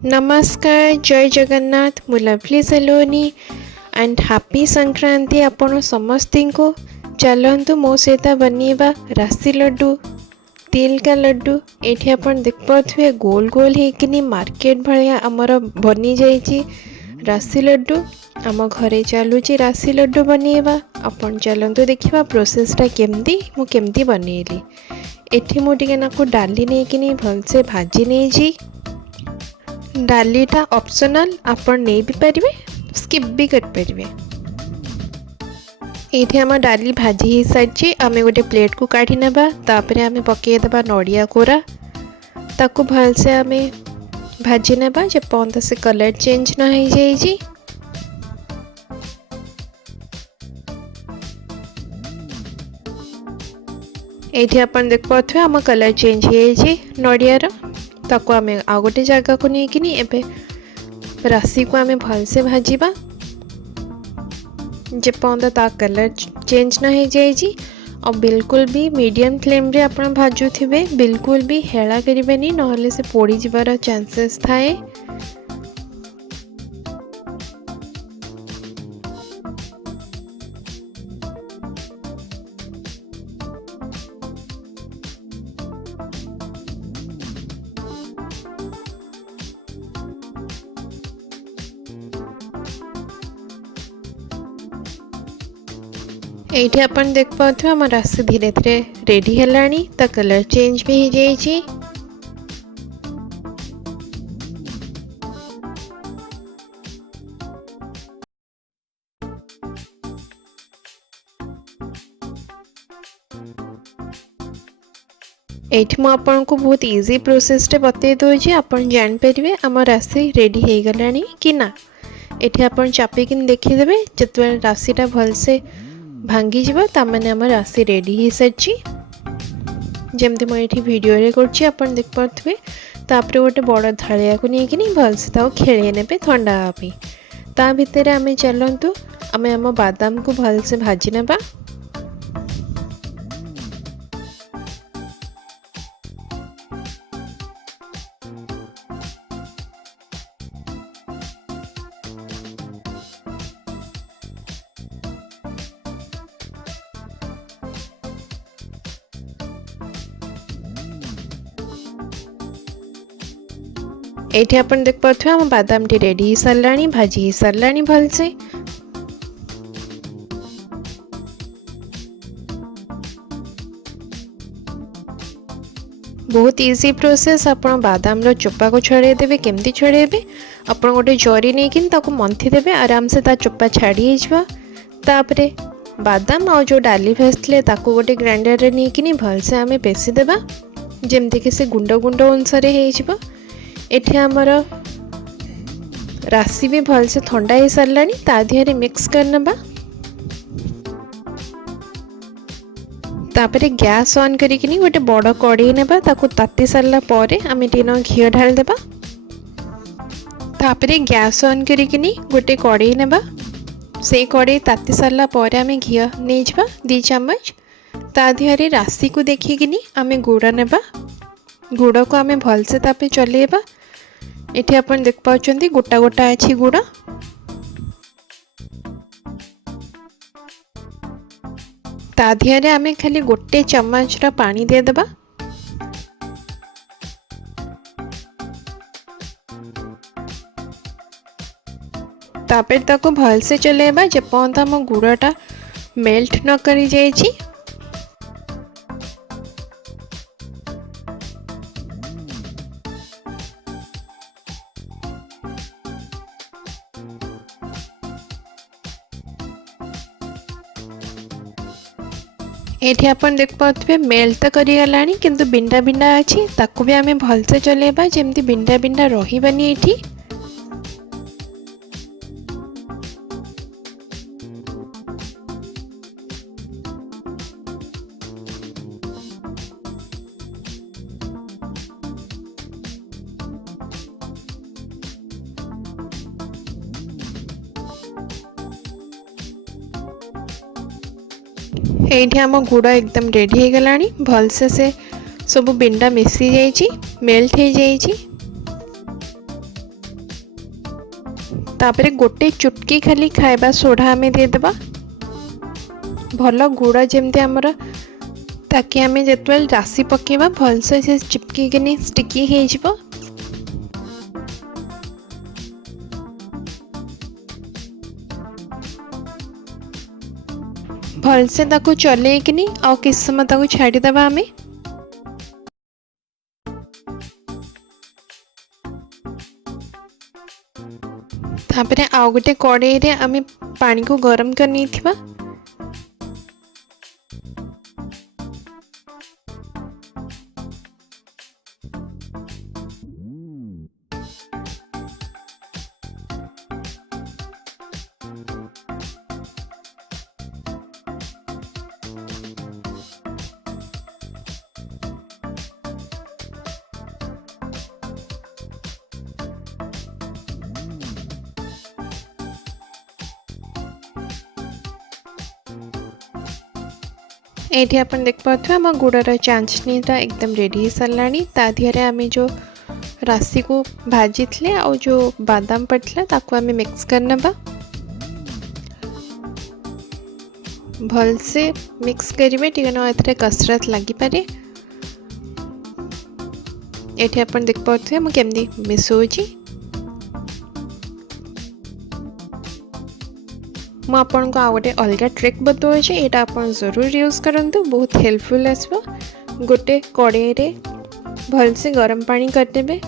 नमस्कार जय जगन्नाथ मु lovely Saloni and happy Sankranti आपण समस्ती को। चलतु मो सहित बनवा राशि लड्डू तिल का लड्डू। ये आपण देख पारे गोल गोल होकि मार्केट भाया आमर बनी जाइए राशि लड्डू। आम घरे चलुची राशि लड्डू बनवा। आपण चलतु देखा प्रोसेसटा केमती बनैली। एठी मुझे नाकु डाली नहीं भलसे भाजी नहीं। डालीटा ऑप्शनल आपण नहीं भी पारे स्किप भी कर पारे। ये आम डाली भाजी हो सारी आम गोटे प्लेट को काढ़ी नेबा। तापर आम पकईदेबा नड़िया कोरा ताकू भलसे आम भाजी नेबा जे पर्यंत से कलर चेंज न हो जाए। ये अपन देख पारे आम कलर चेंज हो जाए नड़ियार। ताको आम आ गोटे जगह को लेकिन एबे राशि को आम भलसे भाजवा जे पर्यंत ता कलर चेंज न हो जाए। और बिल्कुल भी मीडियम फ्लेम रे आपण भाजुथिबे, बिल्कुल भी हेला करिबेनी नहले से पोड़ी जिबार चांसेस थाए। ये अपन देख पाते आम राशि धीरे धीरे रेडी है ता कलर चेंज भी हो जाए। एठी मु आपन को बहुत इजी प्रोसेस टे बतई दूची। आपन जान परिबे आम राशि रेडी हो गलानी कि ना। एठी आपन चापिकिन देखिदेबे जतबे राशिटा भलसे भांगी जीवा तामाने आम राशि रेडी हो सारी। जमती मुझे वीडियो रे करछि आपन देख पारे। तापर गोटे बड़ थालिया को लेकिन भलसे ताऊ खेले ने ठंडा हाँपी। ता भितर आम चलतु आम आम बादाम को भलसे भाजी नेबा। ये अपन देख पारे आम बादाम टी रेडी हो सारा भाजी हो सारा भलसे। बहुत इजी प्रोसेस। आपण बादाम रो चोपा को छड़े देबे। केमती छड़ेबे आपण गोटे जरी नहीं ताको मंथी देबे आराम से ता चोपा छाड़ी जावा। तापरे बादाम और जो डाली भेजले ताको गोटे ग्राइंडर रे नहीं भलसे आम पेसी देबा जेमती कि से गुंड गुंड अनुसार हो। एठी आमर राशि भी भलसे ठंडा हो सारा ता दिहरे मिक्स करनबा। तापरे गैस ऑन करिकिनी गोटे बड़ कड़ाई नेबा ताकू ताती सारला परे आम टीन घी ढाल देबा। तापरे गैस ऑन करिकिनी गोटे कड़ाई नेबा। से कड़ाई ताती सारला परे आम घी नहीं जावा 2 चम्मच। ता दिहरे राशि को देखिकिनी आम गुड़ नेबा। गुड़ को आम भलसे तापे चलेबा। एठी अपन देख पाउछंती गोटा गोटा अछि गुड़। ता दिहरे आमे खाली गोटे चम्मच रा पानी दे देबा। तापर ताको भलसे चलेबा जे पर्यंत आम गुड़टा मेल्ट न करी जाइछि। एठी अपन देख पाते मेल्ट तो करिगलानी किंतु बिंडा बिंडा अच्छी ताकू भी आम भलसे चलेबा जेमती बिंडा बिंडा रहीबानी एठी। ये आम गुड़ एकदम रेडी हो गला भलसे से सब बिंडा मिसी जाइए मेल्ट हो जाइए। तापरे गोटे चुटकी खाली खाइबा सोडा आमे देदेबा भल गुड़ जमती आमर ताकि आमे जेतवेल राशि पकेबा भलसे से चिपकी के स्टिकी हो जिवो। भलसे ताकू चले कि आ किस समय ताकू छाड़ीदेवा आमे। तापरे आउ गोटे कड़ाई रे आमे पानी को गरम कर नैथिबा। एठी अपन देख पाथु आम गुड़र चांचनीटा एकदम रेडी हो साराणी। ता दिहरे आमे जो राशि को भाजी थे और जो बादाम पड़ता ताको आमे मिक्स करनबा। भलसे मिक्स करिवे टिके न एथरे कसरत लागि पारे। एठी अपन देख पाथु हम केमदी मिसोची। मु आपन को आ गोटे अलग ट्रिक बताऊँचे यहाँ आप जरूर यूज करंतु बहुत हेल्पफुल आसबो। गोटे कड़ाई रे भलसे गरम पानी करदेबे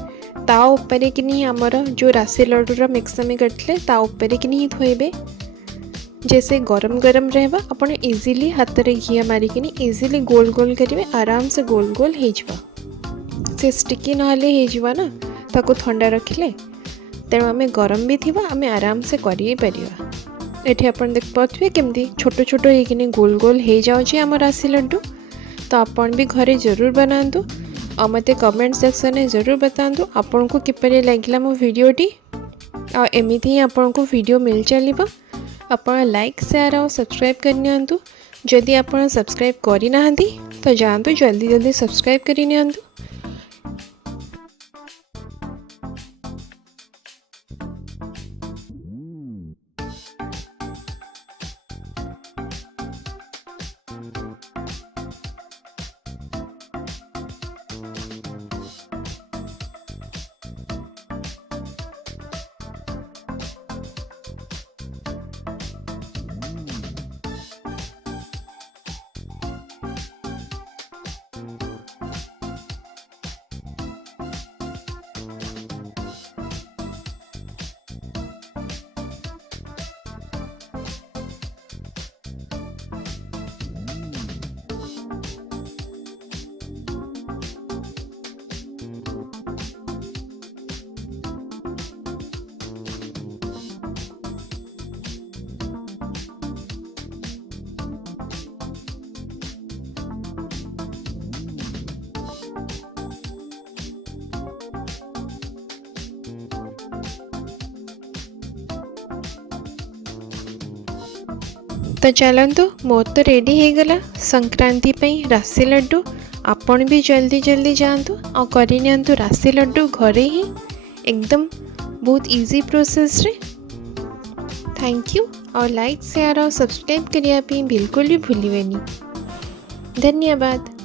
ता ऊपर कि नहीं आमर जो राशि लड्डूर मिक्स आम करते ता ऊपर कि नहीं थोइबे जैसे गरम गरम रहबा। अपन इजीली हाथ रे घी मारिकिनी इजीली गोल गोल करेंगे आराम से गोल गोल हो से स्टिकी नहले हो ना ताको ठंडा रखिले तेणु आम गरम भी थिबा आम आराम से करि परिबा। एठी अपन देख पाथुए केमती छोट छोट होइकिनी गोल गोल हो जाउची आम राशि लड्डू। तो आपन भी घरे जरूर बनातु और मते कमेंट सेक्शन में जरूर बतातु आपन को किपरि लागिला मो वीडियोटी। आ एमिति ही आपन को वीडियो मिल चलिबा। आपन लाइक शेयर और सब्सक्राइब करनियंतु। जदि आपन सब्सक्राइब करि नाहंती तो जातु जल्दी जल्दी सब्सक्राइब करि नियंतु। तो चलतु मोर तो रेडी हो गला संक्रांति पई राशि लड्डू। आपन भी जल्दी जल्दी जातु और करनियंतु राशि लड्डू घरे ही एकदम बहुत इजी प्रोसेस रे। थैंक यू और लाइक शेयर और सब्सक्राइब करिया बिल्कुल भी भूलिबेनी। धन्यवाद।